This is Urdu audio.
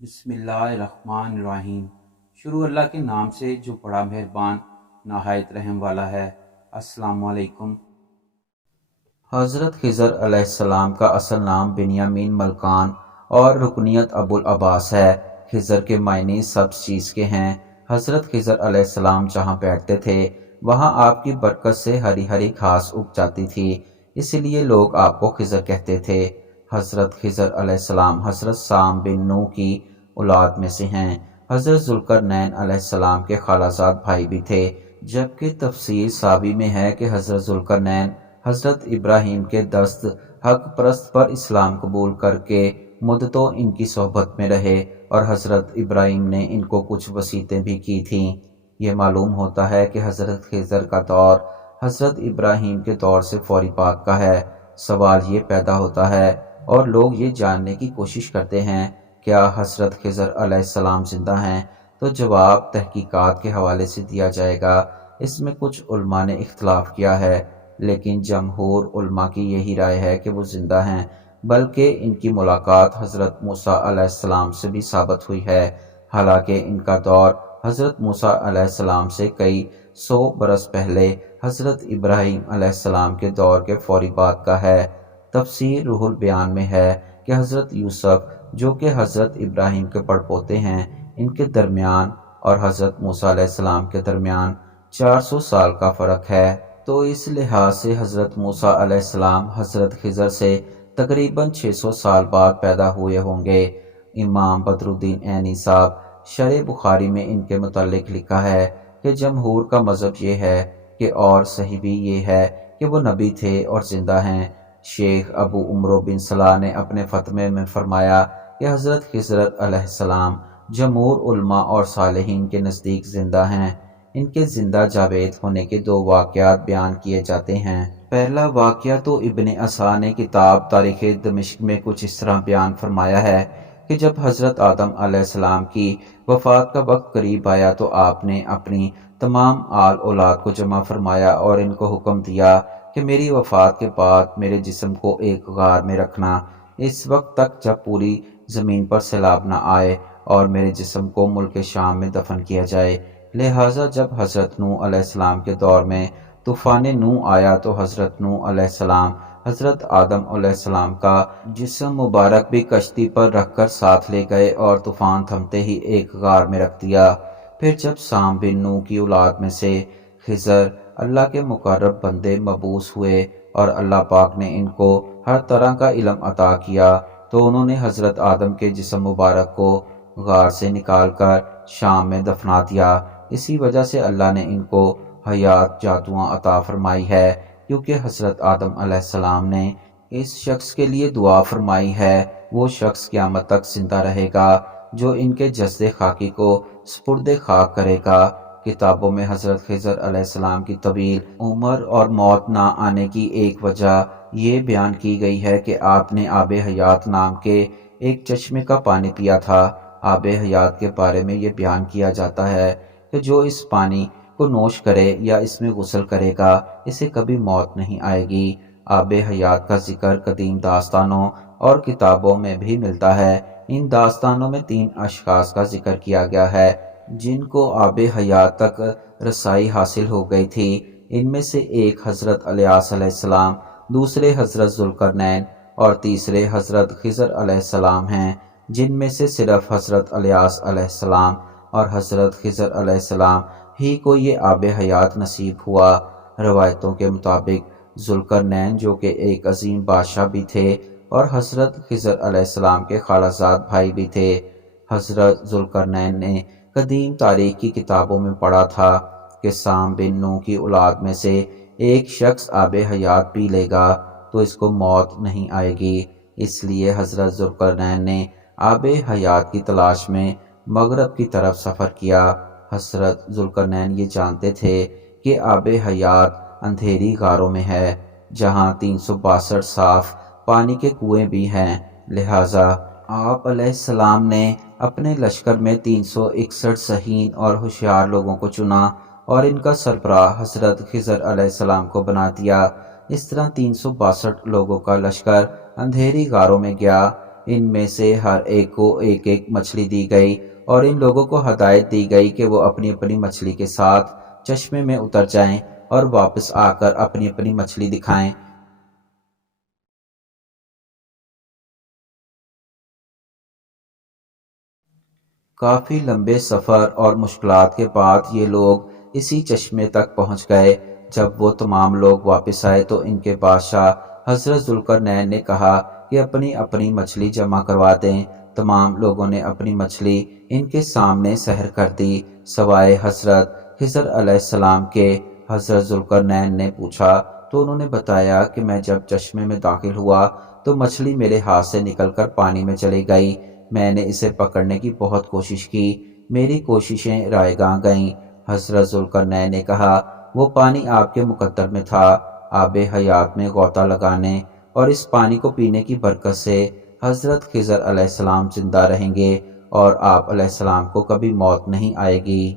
بسم اللہ الرحمن الرحیم۔ شروع اللہ کے نام سے جو بڑا مہربان نہایت رحم والا ہے۔ السلام علیکم۔ حضرت خضر علیہ السلام کا اصل نام بنیامین ملکان اور رکنیت ابو العباس ہے۔ خضر کے معنی سب چیز کے ہیں۔ حضرت خضر علیہ السلام جہاں بیٹھتے تھے وہاں آپ کی برکت سے ہری ہری گھاس اگ جاتی تھی، اسی لیے لوگ آپ کو خضر کہتے تھے۔ حضرت خضر علیہ السلام حضرت سام بن نوح کی اولاد میں سے ہیں۔ حضرت ذوالقرنین علیہ السلام کے خالہ بھائی بھی تھے، جبکہ تفسیر سابی میں ہے کہ حضرت ذوالقرنین حضرت ابراہیم کے دست حق پرست پر اسلام قبول کر کے مدتوں ان کی صحبت میں رہے اور حضرت ابراہیم نے ان کو کچھ وصیتیں بھی کی تھیں۔ یہ معلوم ہوتا ہے کہ حضرت خضر کا دور حضرت ابراہیم کے دور سے فوری بعد کا ہے۔ سوال یہ پیدا ہوتا ہے اور لوگ یہ جاننے کی کوشش کرتے ہیں کیا حضرت خضر علیہ السلام زندہ ہیں، تو جواب تحقیقات کے حوالے سے دیا جائے گا۔ اس میں کچھ علماء نے اختلاف کیا ہے، لیکن جمہور علماء کی یہی رائے ہے کہ وہ زندہ ہیں، بلکہ ان کی ملاقات حضرت موسیٰ علیہ السلام سے بھی ثابت ہوئی ہے، حالانکہ ان کا دور حضرت موسیٰ علیہ السلام سے کئی 100 برس پہلے حضرت ابراہیم علیہ السلام کے دور کے فوری بعد کا ہے۔ تفسیر روح البیان میں ہے کہ حضرت یوسف جو کہ حضرت ابراہیم کے پڑپوتے ہیں، ان کے درمیان اور حضرت موسیٰ علیہ السلام کے درمیان 400 سال کا فرق ہے، تو اس لحاظ سے حضرت موسیٰ علیہ السلام حضرت خضر سے تقریباً 600 سال بعد پیدا ہوئے ہوں گے۔ امام بدر الدین عینی صاحب شرح بخاری میں ان کے متعلق لکھا ہے کہ جمہور کا مذہب یہ ہے کہ اور صحیح بھی یہ ہے کہ وہ نبی تھے اور زندہ ہیں۔ شیخ ابو عمرو بن صلاح نے اپنے فتوے میں فرمایا کہ حضرت خضر علیہ السلام جمہور علماء اور صالحین کے نزدیک زندہ ہیں۔ ان کے زندہ جاوید ہونے کے 2 واقعات بیان کیے جاتے ہیں۔ پہلا واقعہ تو ابن عسا نے کتاب تاریخ دمشق میں کچھ اس طرح بیان فرمایا ہے کہ جب حضرت آدم علیہ السلام کی وفات کا وقت قریب آیا تو آپ نے اپنی تمام آل اولاد کو جمع فرمایا اور ان کو حکم دیا کہ میری وفات کے بعد میرے جسم کو ایک غار میں رکھنا، اس وقت تک جب پوری زمین پر سیلاب نہ آئے، اور میرے جسم کو ملک شام میں دفن کیا جائے۔ لہٰذا جب حضرت نوح علیہ السلام کے دور میں طوفان نوح آیا تو حضرت نوح علیہ السلام حضرت آدم علیہ السلام کا جسم مبارک بھی کشتی پر رکھ کر ساتھ لے گئے اور طوفان تھمتے ہی ایک غار میں رکھ دیا۔ پھر جب سام بن نوح کی اولاد میں سے خضر اللہ کے مقرب بندے مبعوث ہوئے اور اللہ پاک نے ان کو ہر طرح کا علم عطا کیا تو انہوں نے حضرت آدم کے جسم مبارک کو غار سے نکال کر شام میں دفنا دیا۔ اسی وجہ سے اللہ نے ان کو حیات جاتواں عطا فرمائی ہے، کیونکہ حضرت آدم علیہ السلام نے اس شخص کے لیے دعا فرمائی ہے، وہ شخص قیامت تک زندہ رہے گا جو ان کے جسد خاکی کو سپرد خاک کرے گا۔ کتابوں میں حضرت خضر علیہ السلام کی طویل عمر اور موت نہ آنے کی ایک وجہ یہ بیان کی گئی ہے کہ آپ نے آب حیات نام کے ایک چشمے کا پانی پیا تھا۔ آب حیات کے بارے میں یہ بیان کیا جاتا ہے کہ جو اس پانی کو نوش کرے یا اس میں غسل کرے گا اسے کبھی موت نہیں آئے گی۔ آب حیات کا ذکر قدیم داستانوں اور کتابوں میں بھی ملتا ہے۔ ان داستانوں میں 3 اشخاص کا ذکر کیا گیا ہے جن کو آب حیات تک رسائی حاصل ہو گئی تھی۔ ان میں سے ایک حضرت الیاس علیہ السلام، دوسرے حضرت ذوالقرنین اور تیسرے حضرت خضر علیہ السلام ہیں، جن میں سے صرف حضرت الیاس علیہ السلام اور حضرت خضر علیہ السلام ہی کو یہ آب حیات نصیب ہوا۔ روایتوں کے مطابق ذوالقرنین جو کہ ایک عظیم بادشاہ بھی تھے اور حضرت خضر علیہ السلام کے خالہ زاد بھائی بھی تھے۔ حضرت ذوالقرنین نے قدیم تاریخ کی کتابوں میں پڑھا تھا کہ سام بن نوح کی اولاد میں سے ایک شخص آب حیات پی لے گا تو اس کو موت نہیں آئے گی، اس لیے حضرت ذوالقرنین نے آب حیات کی تلاش میں مغرب کی طرف سفر کیا۔ حضرت ذوالقرنین یہ جانتے تھے کہ آب حیات اندھیری غاروں میں ہے جہاں 362 صاف پانی کے کنویں بھی ہیں، لہٰذا آپ علیہ السلام نے اپنے لشکر میں 361 ذہین اور ہوشیار لوگوں کو چنا اور ان کا سربراہ حضرت خضر علیہ السلام کو بنا دیا۔ اس طرح 362 لوگوں کا لشکر اندھیری غاروں میں گیا۔ ان میں سے ہر ایک کو ایک ایک مچھلی دی گئی اور ان لوگوں کو ہدایت دی گئی کہ وہ اپنی اپنی مچھلی کے ساتھ چشمے میں اتر جائیں اور واپس آ کر اپنی اپنی مچھلی دکھائیں۔ کافی لمبے سفر اور مشکلات کے بعد یہ لوگ اسی چشمے تک پہنچ گئے۔ جب وہ تمام لوگ واپس آئے تو ان کے بادشاہ حضرت ذوالقرنین نے کہا کہ اپنی اپنی مچھلی جمع کروا دیں۔ تمام لوگوں نے اپنی مچھلی ان کے سامنے سحر کر دی سوائے حضرت خضر علیہ السلام کے۔ حضرت ذوالقرنین نے پوچھا تو انہوں نے بتایا کہ میں جب چشمے میں داخل ہوا تو مچھلی میرے ہاتھ سے نکل کر پانی میں چلی گئی۔ میں نے اسے پکڑنے کی بہت کوشش کی، میری کوششیں رائے گاں گئیں۔ حضرت ذوالقرنین نے کہا وہ پانی آپ کے مقدر میں تھا، آب حیات میں غوطہ لگانے اور اس پانی کو پینے کی برکت سے حضرت خضر علیہ السلام زندہ رہیں گے اور آپ علیہ السلام کو کبھی موت نہیں آئے گی۔